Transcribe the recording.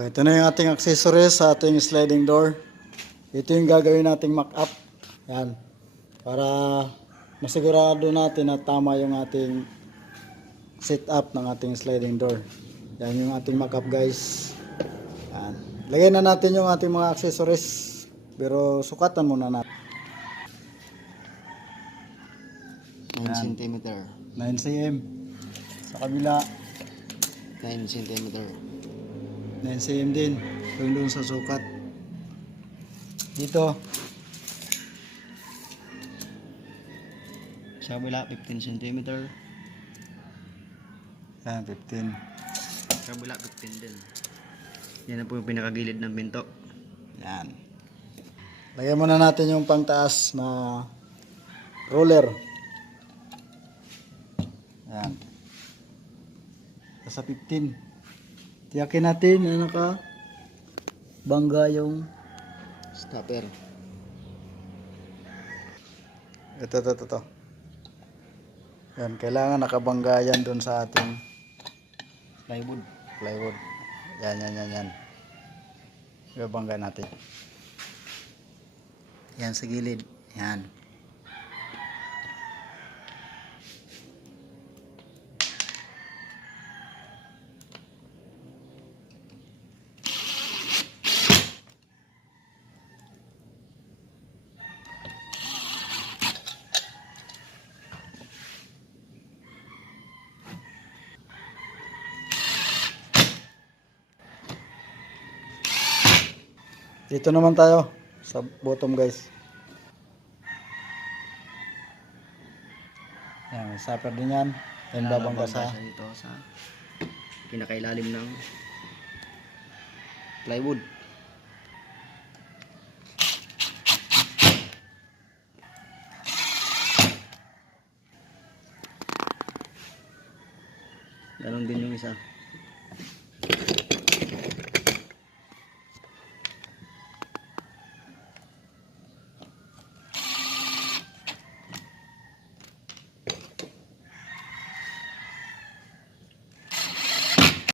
Okay, ito na yung ating accessories sa ating sliding door. Ito yung gagawin nating mock-up. Yan. Para masigurado natin na tama yung ating setup ng ating sliding door. Yan yung ating mock-up, guys. Yan. Lagay na natin yung ating mga accessories. Pero sukatan muna natin. 9 cm. 9 cm. Sa kabila, 9 cm. 9 cm din. Yung doon sa sukat. Dito, Sa kabila, 15 cm. yan, 15. Sa kabila, 15 din. Yan na po yung pinakagilid ng pinto. Yan. Lagyan muna natin yung pangtaas na roller. Yan. Sa 15. Tiyakin natin na nakabangga yung Stopper. ito. Yan, kailangan nakabangga yan dun sa ating Plywood. plywood. Yan. Ibabangga natin. Yan sa gilid. Yan. Dito naman tayo sa bottom, guys. Yan, may stopper din yan. Yan babangga sa dito sa pinakailalim ng plywood. Ganon din yung isa.